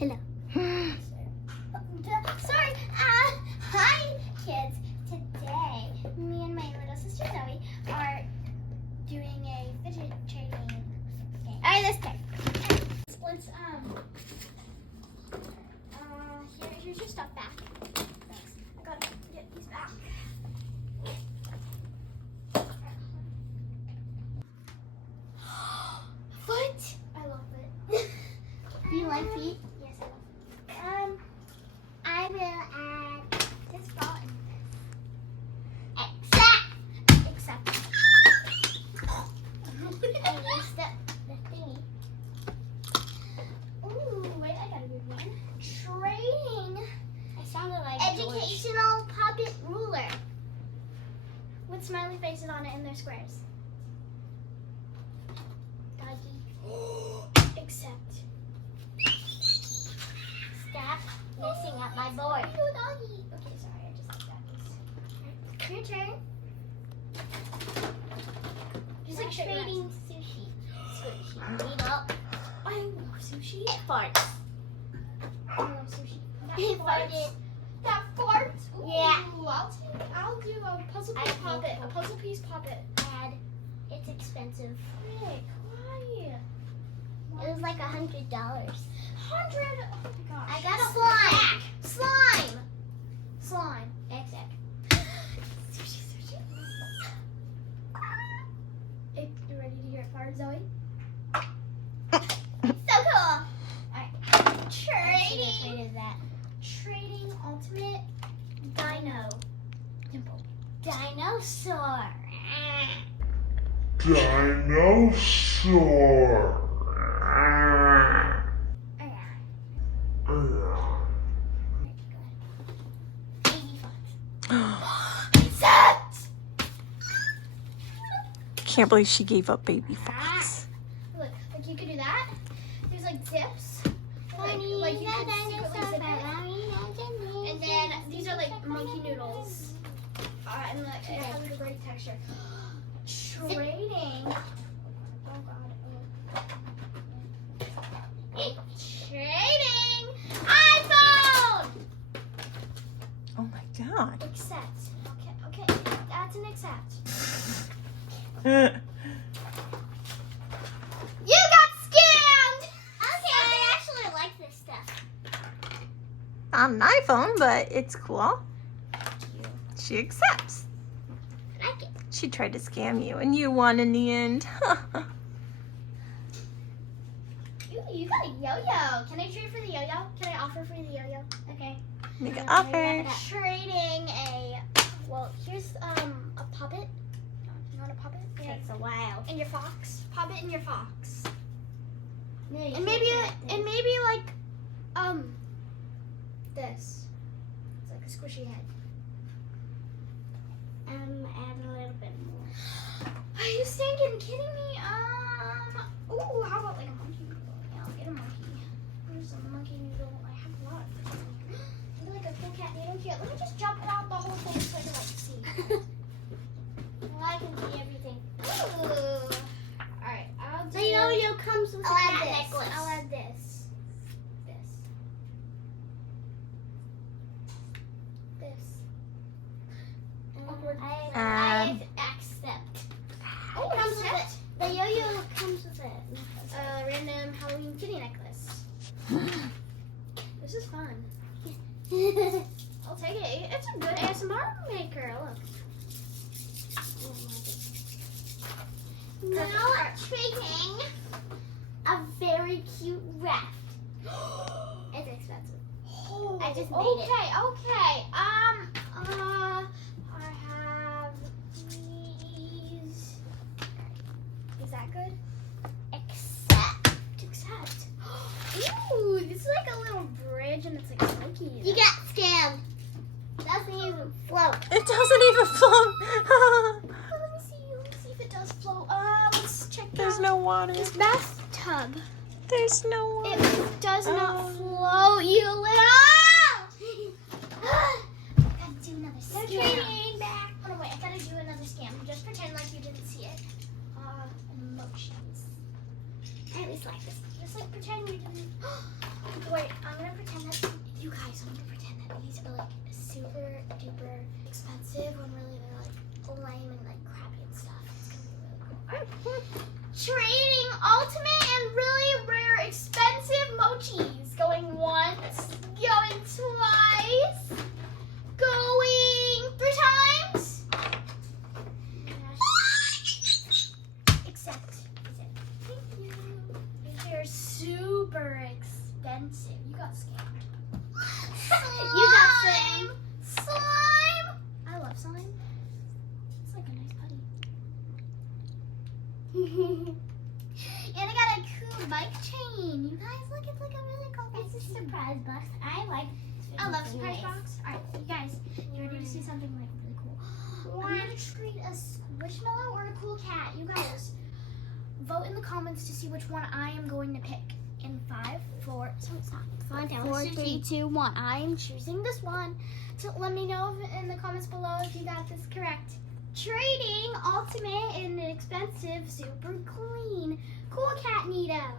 Hello. Sorry. Hi, kids. Today, me and my little sister Zoe are doing a fidget trading game. Alright, let's start. Let's here's your stuff back. Thanks. I gotta get these back. What? I love it. Do you like feet? Yes, I love it. I will add this ball in this. Except. I messed up the thingy. Ooh, wait, I got a good one. Trading. I sounded like educational puppet ruler. With smiley faces on it and they're squares. Doggy. Except. Stop messing up my board. Oh, doggy. Okay, sorry, I just like doggies. Your turn. Just like trading sushi. Sushi. Needle. I love sushi. Farts. I love sushi. That farts. That farts. Ooh, yeah. I'll do a puzzle piece poppet. A puzzle piece poppet. Add. It's expensive. Frick, why? It was like $100. 100. Oh my gosh. I got a slime. Slime. Exact. Sushi. You ready to hear it fart, Zoe? So cool. Alright. Trading. Trading ultimate dino. Dimple. Dinosaur. Can't believe she gave up baby fox. Look, like you could do that. There's like zips. Like you could secretly zip it. And then these are like monkey noodles. And like it has a great texture. Trading. Oh god. Trading iPhone. Oh my god. Accept. Okay. That's an accept. You got scammed! Okay, I actually like this stuff. On an iPhone, but it's cool. She accepts. I like it. She tried to scam you, and you won in the end. You got a yo-yo. Can I trade for the yo-yo? Can I offer for the yo-yo? Okay. Make an offer. Trading a... Well, here's a puppet. You want a puppet? Takes a while. And your fox. Puppet and your fox. No, And maybe like this. It's like a squishy head. Add a little bit more. Are you stinking kidding me? Ooh, how about like a monkey noodle? Yeah, I'll get a monkey. Where's the monkey noodle? I have a lot. Maybe like a cool cat noodle here. Let me just jump it out the whole thing so I can like see. Well, I can see everything. Ooh. Alright, I'll do... The yo-yo comes with a cat necklace. I'll add this. I accept. Oh, it comes with it. The yo-yo comes with it. Random Halloween kitty necklace. This is fun. I'll take it. It's a good ASMR maker. Look. Now trading a very cute raft. It's expensive. Oh, I just made it. Okay. I have these. Is that good? Accept. Ooh, this is like a little bridge and it's like slinky. You got scammed. Doesn't even float. It doesn't even float. Let me see if it does float. Let's check There's out no water. this bathtub. There's no water. It does not float, you little. Gotta do another scam. Trading back. Oh no, wait, I gotta do another scam. Just pretend like you didn't see it. Emotions. I at least like this. Just like pretend you didn't. Wait, I'm gonna pretend that you guys. I'm gonna pretend that these are like super duper expensive when really they're like lame and like crappy and stuff. It's gonna be really cool. Trading ultimate and really rare expensive mochis. Going once, going twice, going 3 times. Except, thank you. They're super expensive. You got scammed. You got scammed. Slime. I love slime. It's like a nice putty. And I got a cool bike chain. You guys, look, it's like a really cool bike chain. It's a surprise box. I love surprise box. Alright, you guys, you ready to see something like really cool? I'm gonna treat a squishmallow or a cool cat. You guys, vote in the comments to see which one I am going to pick. In 5, 4, so it's not 4, 3, 2, 1. I am choosing this one. So let me know in the comments below if you got this correct. Trading ultimate and expensive, super clean, cool cat Nito.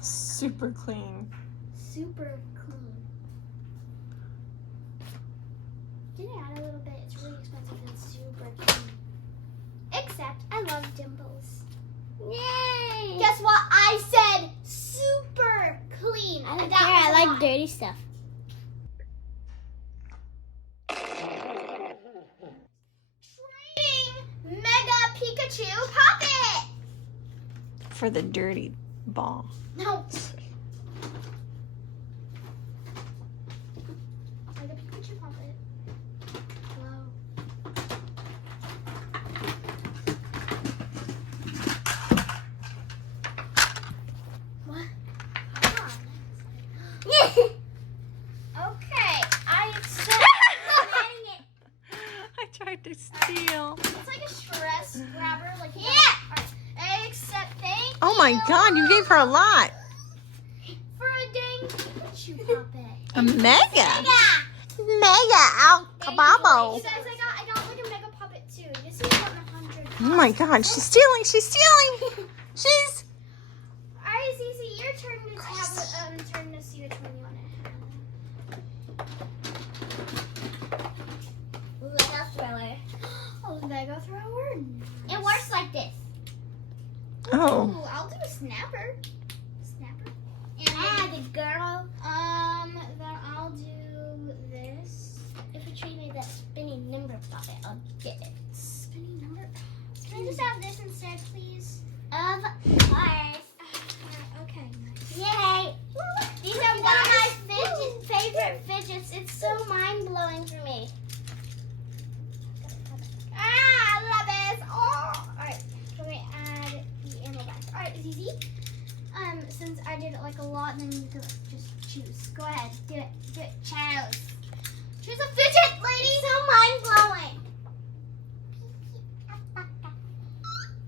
Super clean. Super clean. Did it add a little bit? It's really expensive and super clean. Except I love dimples. Yay! Guess what? I said super clean. I don't care. I like dirty stuff. Trading Mega Pikachu Puppet. For the dirty ball. No. Mega Pikachu Puppet. Hello. What? Okay, I accept. I tried to steal. It's like a stress grabber, like yeah. Alright, except thank Oh my God, you gave her a lot. for a dang Pikachu puppet. A mega. Mega. Ow, You kababo. guys, I got like a mega puppet too. This is 100. Oh my God, she's stealing. She's stealing. She's. Alright, Zizi, your turn to have turn to see which one you want to have. Lego thriller. Oh, Lego thrower. It works like this. Oh. Ooh, I'll do a snapper. Snapper. And the girl. Then I'll do this. If you trade me that spinning number puppet, I'll get it. Spinning number. Can I just have this instead, please? Of course. Okay, nice. Yay! These These are are one of my favorite fidgets. It's so mind blowing for me. I love this. Oh, alright. Can we add the ammo back? Alright, Zizi. Since I did it like a lot, then you can just choose. Go ahead, do it. Do it. Choose. Choose a fidget, lady. So mind blowing.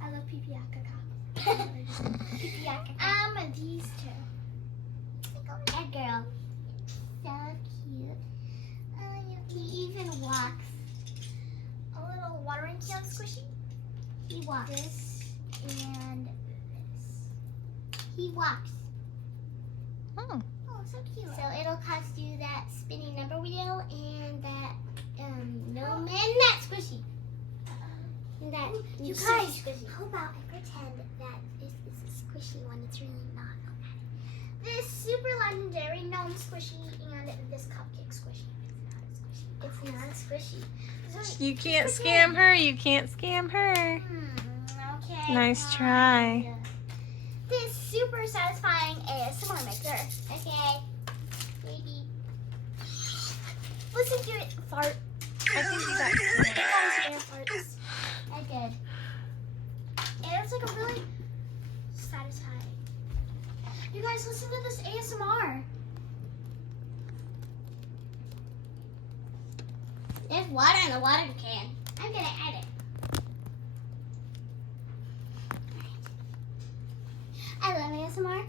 I love Pipiakaka. These two. That girl. So cute. He even walks. A little watering can squishy. He walks. This and this. He walks. Oh. Oh, so cute. So it'll cost you that spinning number wheel and that gnome and that squishy. And that You sushi guys, squishy. how about I pretend that this is a squishy one? It's really not. This super legendary gnome squishy and this cupcake squishy. It's not a squishy. It's not a squishy. You can't scam her. You can't scam her. Okay. Nice fine. try. This super satisfying ASMR maker. Okay. Maybe. Listen to it fart. I think you got. It always air farts. I did. And it's like a really satisfying. You guys, listen to this ASMR. There's water in the water can. I'm gonna add it. I love ASMR.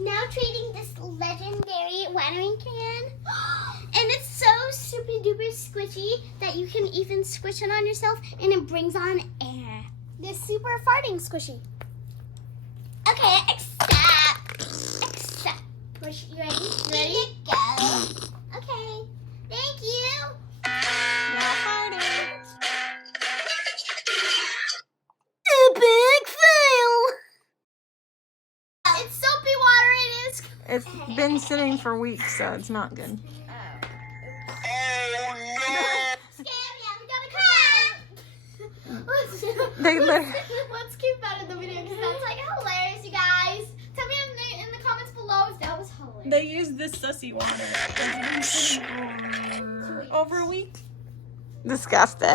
Now trading this legendary watering can. And it's so super duper squishy that you can even squish it on yourself and it brings on air. This super farting squishy. Okay, except You ready? You ready? Here you go. Okay. Thank you. Now fighting. Big fail. It's soapy water. It is. It's been sitting for weeks, so it's not good. They literally. Let's keep that in the video because that's like hilarious, you guys. Tell me in the comments below if that was hilarious. They used this sussy water. It's been sitting for over a week. Disgusting.